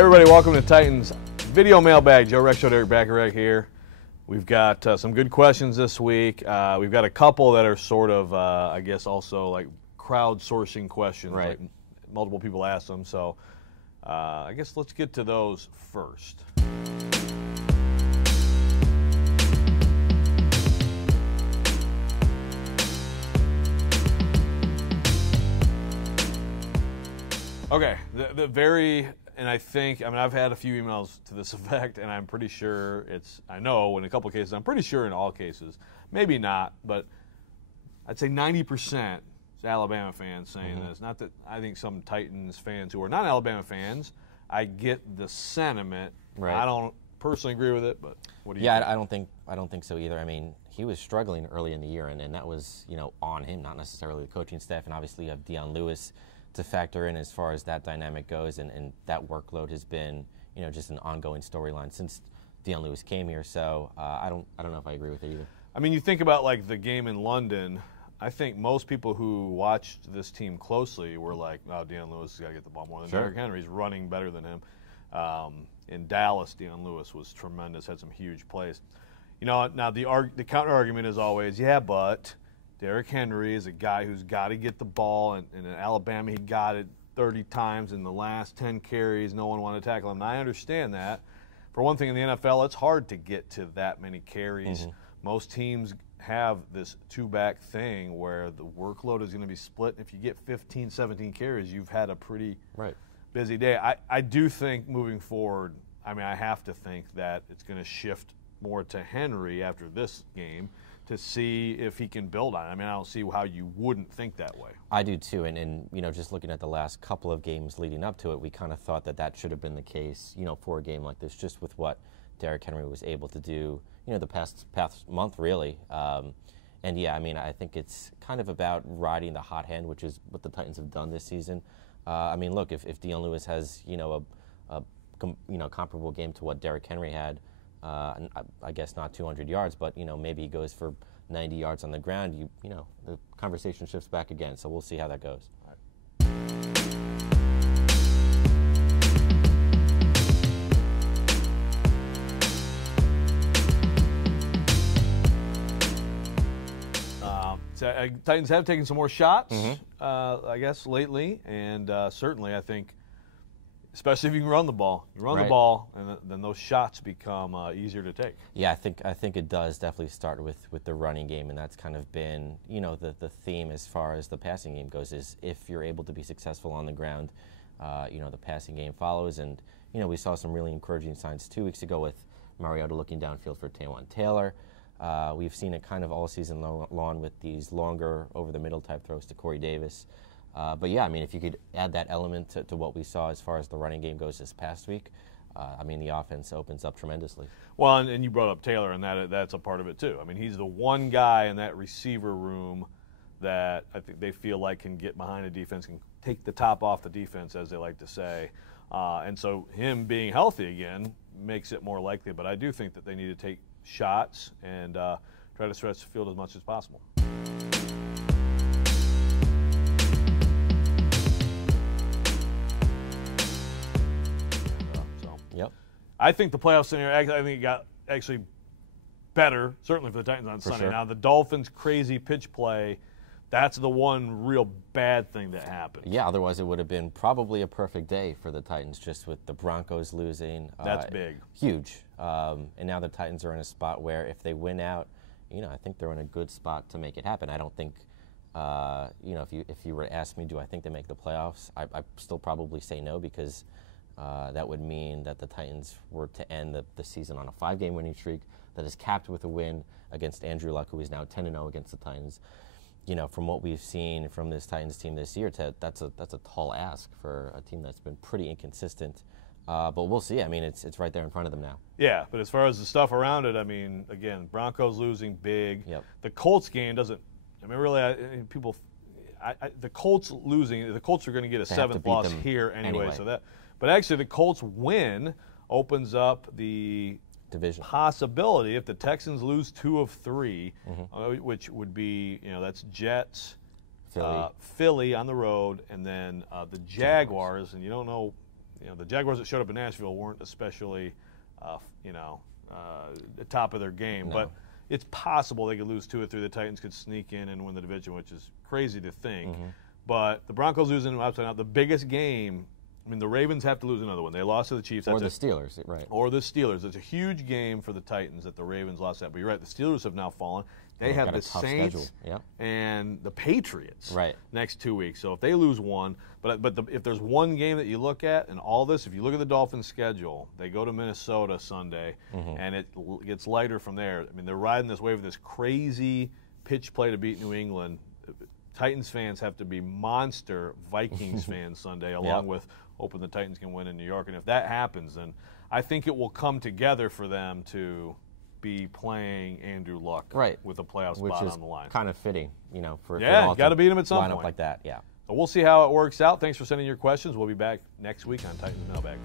Everybody, welcome to Titans Video Mailbag. Joe Rex Show, Derek Bacharach here. We've got some good questions this week. We've got a couple that are sort of, I guess, also like crowdsourcing questions. Right. Like multiple people ask them. So I guess let's get to those first. Okay, and I think, I've had a few emails to this effect, and I'm pretty sure I know in a couple of cases, I'm pretty sure in all cases, maybe not, but I'd say 90% is Alabama fans saying this. Not that I think some Titans fans who are not Alabama fans, I get the sentiment. Right. I don't personally agree with it, but what do you think? Yeah, I don't think so either. I mean, he was struggling early in the year, and that was, on him, not necessarily the coaching staff, and obviously you have Dion Lewis to factor in as far as that dynamic goes, and that workload has been, just an ongoing storyline since Dion Lewis came here. So I don't know if I agree with it either. I mean, you think about like the game in London. I think most people who watched this team closely were like, "Oh, Dion Lewis has got to get the ball more than Derrick Henry. He's running better than him." In Dallas, Dion Lewis was tremendous, had some huge plays. Now the counter argument is always, yeah, but Derrick Henry is a guy who's got to get the ball, and in Alabama he got it 30 times in the last 10 carries. No one wanted to tackle him. And I understand that. For one thing, in the NFL, it's hard to get to that many carries. Most teams have this two-back thing where the workload is going to be split. If you get 15, 17 carries, you've had a pretty busy day. I do think moving forward, I have to think that it's going to shift more to Henry after this game, to see if he can build on it. I don't see how you wouldn't think that way. I do too, and just looking at the last couple of games leading up to it, we kind of thought that should have been the case, for a game like this, just with what Derrick Henry was able to do, the past month really. And yeah, I think it's kind of about riding the hot hand, which is what the Titans have done this season. Look, if Dion Lewis has, a comparable game to what Derrick Henry had, I guess not 200 yards, but maybe he goes for 90 yards on the ground. The conversation shifts back again. So we'll see how that goes. Titans have taken some more shots, I guess, lately, and certainly I think, especially if you can run the ball. You run the ball, and then those shots become easier to take. Yeah, I think it does definitely start with the running game, and that's kind of been, the theme as far as the passing game goes, is if you're able to be successful on the ground, the passing game follows. And, we saw some really encouraging signs 2 weeks ago with Mariota looking downfield for Taywan Taylor. We've seen it kind of all season long with these longer over-the-middle type throws to Corey Davis. But yeah, if you could add that element to what we saw as far as the running game goes this past week, the offense opens up tremendously. Well, and you brought up Taylor, and that's a part of it too. He's the one guy in that receiver room that I think they feel like can get behind a defense, can take the top off the defense, as they like to say. And so him being healthy again makes it more likely. But I do think that they need to take shots and try to stretch the field as much as possible. Yep. I think the playoff scenario, I think it got actually better, certainly for the Titans on Sunday. Sure. Now, the Dolphins' crazy pitch play, that's the one real bad thing that happened. Yeah, otherwise it would have been probably a perfect day for the Titans, just with the Broncos losing. That's big. Huge. And now the Titans are in a spot where if they win out, I think they're in a good spot to make it happen. I don't think, if you were to ask me, do I think they make the playoffs? I still probably say no, because that would mean that the Titans were to end the season on a 5-game winning streak that is capped with a win against Andrew Luck, who is now 10-0 against the Titans. From what we've seen from this Titans team this year, that's a tall ask for a team that's been pretty inconsistent. But we'll see. It's right there in front of them now. Yeah, but as far as the stuff around it, again, Broncos losing big. Yep. The Colts game doesn't. People. The Colts losing. The Colts are going to get a 7th loss here anyway. So that. But actually, the Colts win opens up the division possibility if the Texans lose 2 of 3, which would be, that's Jets, Philly on the road, and then the Jaguars, and you don't know the Jaguars that showed up in Nashville weren't especially, the top of their game. No. But it's possible they could lose 2 or 3. The Titans could sneak in and win the division, which is crazy to think. But the Broncos losing upside down, the biggest game. I mean, the Ravens have to lose another one. They lost to the Chiefs. Or the Steelers, right. Or the Steelers. It's a huge game for the Titans that the Ravens lost that. But you're right, the Steelers have now fallen. They have the Saints and the Patriots next 2 weeks. So if they lose one, if there's one game that you look at in all this, if you look at the Dolphins' schedule, they go to Minnesota Sunday, and it gets lighter from there. I mean, they're riding this wave of this crazy pitch play to beat New England. Titans fans have to be monster Vikings fans Sunday, along with hoping the Titans can win in New York. And if that happens, then I think it will come together for them to be playing Andrew Luck with a playoff spot on the line. Kind of fitting, for got to beat him at some line point. Up like that, So we'll see how it works out. Thanks for sending your questions. We'll be back next week on Titans Mailbag.